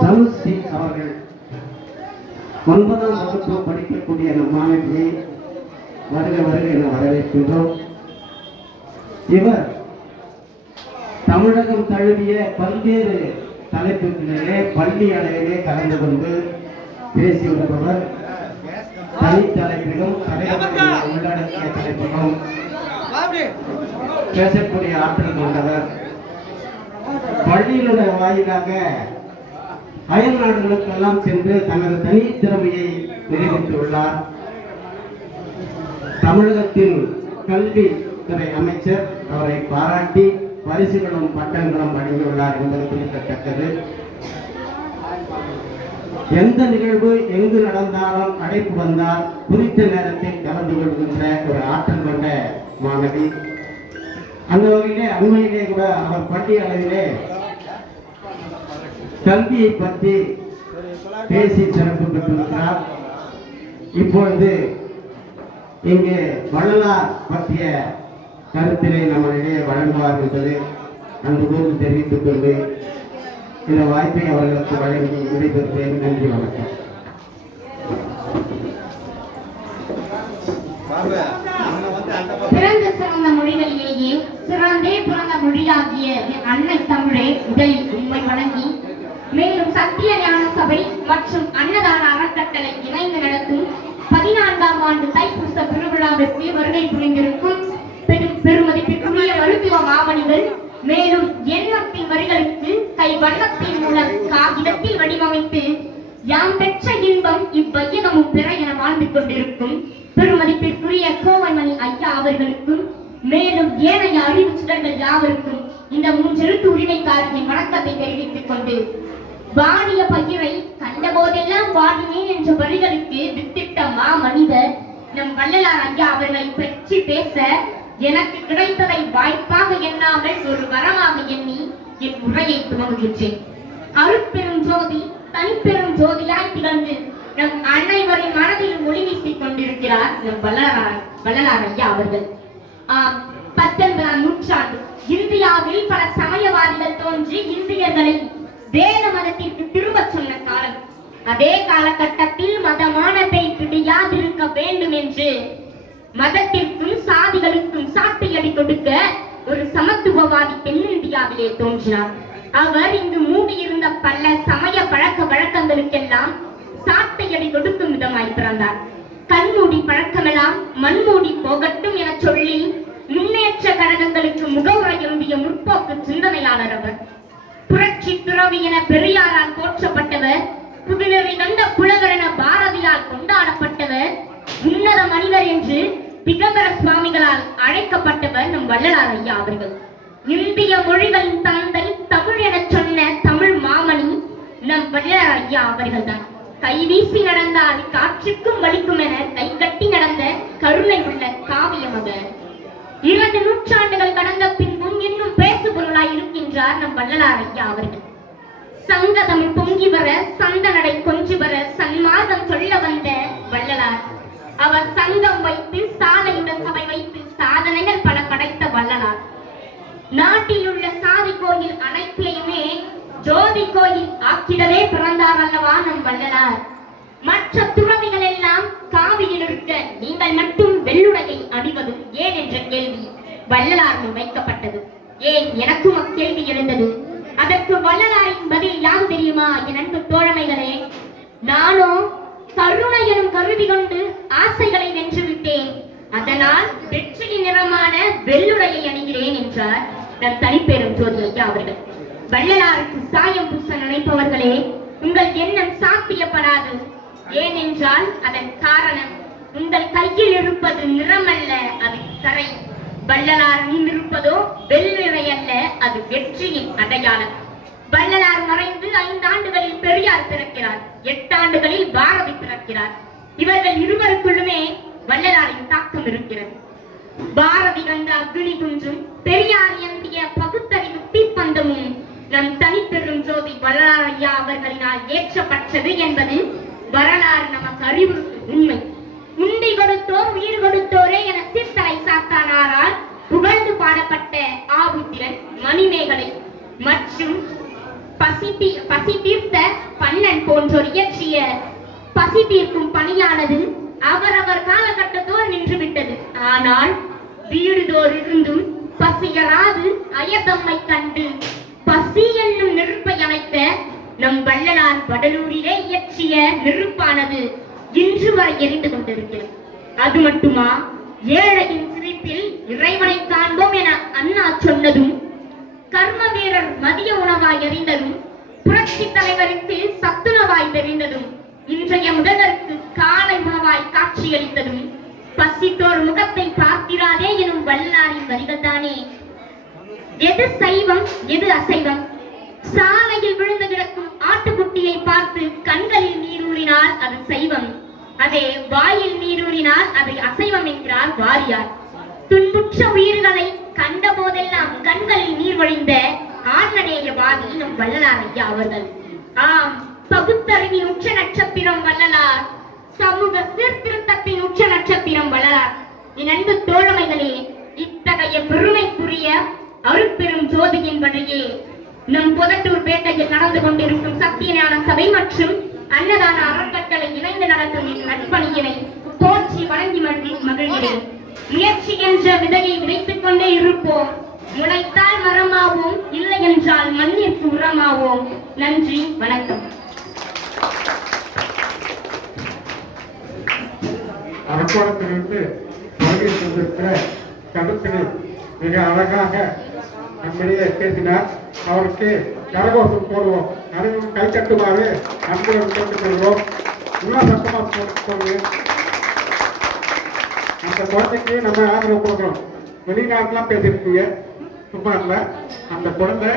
தனுஸ்ரீ அவர்கள் ஒன்பதாம் வகுப்பு படிக்கக்கூடிய நம் மாணவியை வருக வருக என வரவேற்கின்றோம். இவர் தமிழகம் தழுவிய பல்வேறு தலைப்புகளிலே பள்ளி அளவிலே கலந்து கொண்டு பேசி வருபவர் தனித்தலைப்பிலும் உள்ளடக்கிய தலைப்பிலும் பேசக்கூடிய ஆற்றல் கொண்டவர். பள்ளியினுடைய வாயிலாக அயல் நாடுகளுக்கெல்லாம் சென்று தனது தனி திறமையை நிரூபித்துள்ளார். தமிழகத்தின் கல்வி துறை அமைச்சர் அவரை பாராட்டி பரிசுகளும் பட்டங்களும் வழங்கியுள்ளார் என்பது குறிப்பிடத்தக்கது. எந்த நிகழ்வு எங்கு நடந்தாலும் அழைப்பு வந்தால் குறித்த நேரத்தில் கலந்து கொள்கின்ற ஒரு ஆற்றல் கொண்ட மாணவி. அந்த வகையிலே அண்மையிலே கூட அவர் பள்ளி அளவிலே கல்வியை பற்றி பேசி சிறப்பு பெற்றிருக்கிறார் இப்பொழுது இங்கு வள்ளலார் பற்றிய கருத்தினை நம்மளிடையே வழங்குவார் என்பது அன்போடு தெரிவித்துக் கொண்டு இந்த வாய்ப்பை அவர்களுக்கு வழங்கி விடைபெறுகிறேன். நன்றி வணக்கம். பிறந்த சிறந்த மொழிகளிலேயே சிறந்தே பிறந்த மொழியாகிய அன்னை தமிழே முதலில் உண்மை வழங்கி மேலும் சத்திய ஞான சபை மற்றும் அன்னதான அறக்கட்டளை இணைந்து நடத்தும் பதினான்காம் ஆண்டு தைப்பூச பெருவிழாவிற்கு வருகை புரிந்திருக்கும் பெரும் பெருமதிப்பிற்குரிய மருத்துவ மாமணிகள் மேலும் எண்ணத்தின் வரிகளுக்கு கை வண்ணத்தின் மூலம் காகிதத்தில் வடிவமைத்து யாம் பெற்ற இன்பம் இவ்வையகமும் பிற என வாழ்ந்து கொண்டிருக்கும் பெருமதிப்பிற்குரிய கோவன்மணி ஐயா அவர்களுக்கும் மேலும் ஏனைய அறிவு சுடர்கள் யாவருக்கும் இந்த மூன்றெழுத்து உரிமைக்காரர்களின் வணக்கத்தை தெரிவித்துக் கொண்டு வாடிய பயிரை கண்டபோதெல்லாம் வாடினேன் என்ற வரிகளுக்கு வித்திட்ட மா மனிதர். நம் வள்ளலார் ஐயா அவர்களை பற்றி பேச எனக்கு கிடைத்ததை வாய்ப்பாக எண்ணாமல் ஒரு வரமாக எண்ணி என் உரையை துவங்குகின்றேன். அருட்பெரும் ஜோதி தனிப்பெரும் ஜோதியாய் திகழ்ந்து நம் அனைவரின் மனதில் ஒளி வீசிக் கொண்டிருக்கிறார் நம் வள்ளலார் வள்ளலார் ஐயா அவர்கள். ஆம் பத்தொன்பதாம் நூற்றாண்டு. இந்தியாவில் பல சமயவாதிகள் தோன்றி இந்தியர்களை வேத மதத்திற்கு திரும்பச் சொன்ன காலம். அதே காலகட்டத்தில் மதமானதை பிடியாதிருக்க வேண்டும் என்று மதத்திற்கும் சாதிகளுக்கும் சாட்டையடி கொடுக்க ஒரு சமத்துவவாதி தென்னிந்தியாவிலே தோன்றினார். அவர் இங்கு மூடியிருந்த பல சமய பழக்க வழக்கங்களுக்கெல்லாம் சாட்டையடி கொடுக்கும் விதமாய் பிறந்தார். கண்மூடி பழக்கமெல்லாம் மண்மூடி போகட்டும் என சொல்லி முன்னேற்ற கழகங்களுக்கு முகவுரை எழுதிய முற்போக்கு சிந்தனையாளர் அவர். புரட்சி துறவி என பெரியாரால் போற்றப்பட்டவர் புதுநெறி கண்ட புலவர் என பாரதியால் கொண்டாடப்பட்டவர் உன்னத மனிதர் என்று திகம்பர சுவாமிகளால் அழைக்கப்பட்டவர் நம் வள்ளலார் ஐயா அவர்கள். இந்திய மொழிகளின் தந்தை தமிழ் என சொன்ன தமிழ் மாமணி நம் வள்ளலார் ஐயா அவர்கள்தான். கைவீசி நடந்தால் காற்றுக்கும் வலிக்கும் என கைகட்டி நடந்த கருணை உள்ள காவியம் அவர் இரண்டு நூற்றாண்டுகள் கடந்த பின்பும் இன்னும் பேசு பொருளாய் இருக்கின்றார் நம் வள்ளலார் ஐயா அவர்கள். சங்கதம் பொங்கி வர சந்தனடை கொஞ்சி வர சன்மாதம் சொல்ல வந்த வள்ளலார். அவர் சங்கம் வைத்து சாலையுடன் சபை வைத்து சாதனைகள் பல படைத்த வள்ளலார். நாட்டில் உள்ள சாதி கோயில் அனைத்தையுமே ஜோதி கோயில் ஆக்கிடவே பிறந்தார் அல்லவா நம் வள்ளலார். மற்ற துறவிகள் எல்லாம் காவியில் நீங்கள் மட்டும் வெள்ளுடையை அணிவதும் ஏன் என்ற கேள்வி வள்ளலார் முன் வைக்கப்பட்டது. ஏன் எனக்கும் அக்கேள்வி எழுந்தது. அதற்கு வள்ளலாரின் பதில் யார் தெரியுமா என் அன்பு தோழமைகளே? நானோ கருணை எனும் கருதி கொண்டு ஆசைகளை வென்று விட்டேன். அதனால் வெற்றியின் நிறமான வெள்ளுடையை அணிகிறேன் என்றார் நம் தனிப்பெரும் ஜோதி ஐயா அவர்கள். வள்ளலாருக்கு சாயம் பூச நினைப்பவர்களே உங்கள் எண்ணம் சாத்தியப்படாது. ஏனென்றால் அதன் காரணம் உங்கள் கையில் இருப்பது நிறமல்ல அது கரை வள்ளலார் இருப்பதோ வெள்ளிறை அல்ல அது வெற்றியின் அடையாளம். வள்ளலார் மறைந்து ஐந்து ஆண்டுகளில் பெரியார் பிறக்கிறார் எட்டு ஆண்டுகளில் பாரதி பிறக்கிறார். இவர்கள் இருவருக்குள்ளுமே வள்ளலாரின் தாக்கம் இருக்கிறது. பாரதி கண்ட அக்னி குன்றும் பெரியார் எந்திய பகுத்தறிவு தீப்பந்தமும் நம் தனிப்பெரும் ஜோதி வள்ளலார் ஐயா அவர்களினால் ஏற்றப்பட்டது என்பது வரலாறு நமக்கு அறிவுறுத்தும் உண்மை. கொடுத்தோர் உயிர் கொடுத்தோரே என சித்தலை சாத்தானாரால் புகழ்ந்து பாடப்பட்ட ஆபுத்திரன் மணிமேகலை. மற்றும் பசி பசி தீர்த்த பண்ணன் போன்றோர் இயற்றிய பசி தீர்க்கும் பணியானது அவரவர் காலகட்டத்தோடு நின்றுவிட்டது. ஆனால் வீடுதோர் இருந்தும் பசியராது அயதம்மை கண்டு பசி என்னும் நெருப்பை அணைத்த நம் வள்ளலார் வடலூரிலே இயற்றிய நெருப்பானது இன்று வரை எரிந்து கொண்டிருக்கிறது. அது மட்டுமா? ஏழையின் சிரிப்பில் இறைவனை காண்போம் என அண்ணா சொன்னதும் கர்ம வீரர் மதிய உணவாய் எறிந்ததும் புரட்சி தலைவருக்கு சத்துணவாய் தெரிந்ததும் இன்றைய முதல்வருக்கு காலை உணவாய் காட்சியளித்ததும் பசித்தோர் முகத்தை பார்த்திராதே எனும் வல்லாரின் வரிகள் தானே எது சைவம் எது அசைவம்? சாலையில் விழுந்து கிடக்கும் ஆட்டுக்குட்டியை பார்த்து கண்களில் நீரூறினால் அது சைவம். அதே வாயில் நீரூறினால் அதை அசைவம் என்கிறார் வாரியார். துன்புற்ற உயிர்களை கண்ட போதெல்லாம் கண்களில் நீர் வழிந்த ஆன்மநேயவாதி நம் வள்ளலார் ஐயா அவர்கள். ஆம் பகுத்தறிவின் உச்ச நட்சத்திரம் வள்ளலார். சமூக சீர்திருத்தத்தின் உச்ச நட்சத்திரம் வள்ளலார். என் அன்பு தோழமைகளே இத்தகைய பெருமைக்குரிய அருட்பெரும் ஜோதியின் வழியே நம் புதட்டூர் பேட்டையில் நடந்து கொண்டிருக்கும் சத்தியஞான சபை மற்றும் அன்னதான அறக்கட்டளை இணைந்து நடத்தும் நட்பணியினை போற்றி வணங்கி மகிழ்கிறேன். முயற்சி என்ற விதையை விதைத்துக் கொண்டே இருப்போம். முளைத்தால் மரமாவோம் இல்லை என்றால் மண்ணிற்கு உரமாவோம். நன்றி வணக்கம். அரக்கோணத்திலிருந்து வருகை கொண்டிருக்கிற கருத்தினை மிக அழகாக நம்மிடையே பேசினார். அவருக்கு கரகோஷம் போடுவோம். அனைவரும் கை கட்டுமாறு அன்புடன் கேட்டுக்கொள்கிறோம் இன்னும் சத்தமாக சொ- சொல்லுங்க அந்த குழந்தைக்கு நம்ம ஆதரவு கொடுக்குறோம் வெளிநாட்டுலாம் பேசியிருக்கீங்க. சும்மா இல்லை. அந்த குழந்தை